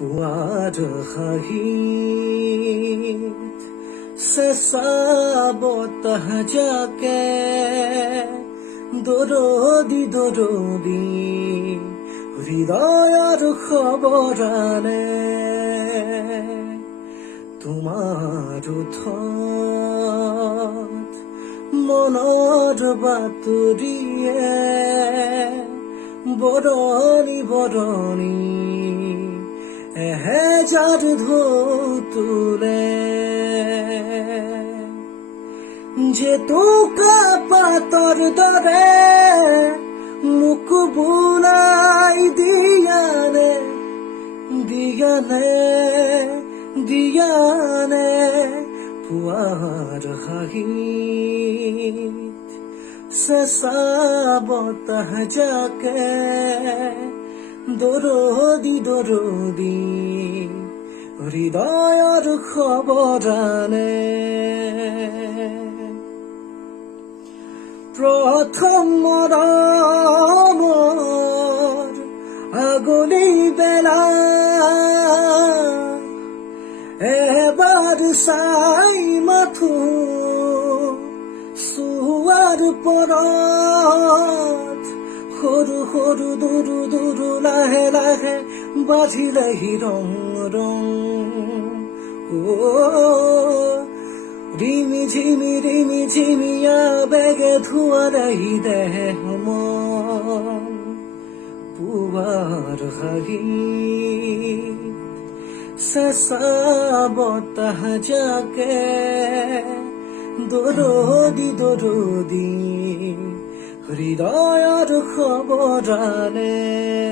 পুৱাৰ হাঁহিত চেঁচা বতাহ জাকে দৰদি দৰদি হৃদয়ৰ খবৰ আনে তোমাৰ ওঠত মনৰ বাতৰিয়ে বৰণি বৰণি এহেজাৰ ঢৌ তোলে জেতুকা পাতৰ দৰে মোক বুলাই দিয়ানে দিয়ানে দিয়ানে পুৱাৰ হাঁহিত চেঁচা বতাহ জাকে দৰদি দৰদি হৃদয়ৰ খবৰ আনে প্ৰথম মৰমৰ আগলি বেলা এবাৰ চাই মাথো চোৱাৰ পৰত সৰু সৰু দুৰু দুৰু লাহে লাহে বাজিলেহি ৰং ৰং ৰিমি ঝিমি আবেগে ধুৱাৰেহি দেহ মন পুৱাৰ হাঁহিত চেঁচা বতাহ জাকে দৰদি দৰদি হৃদয়ৰ খবৰ আনে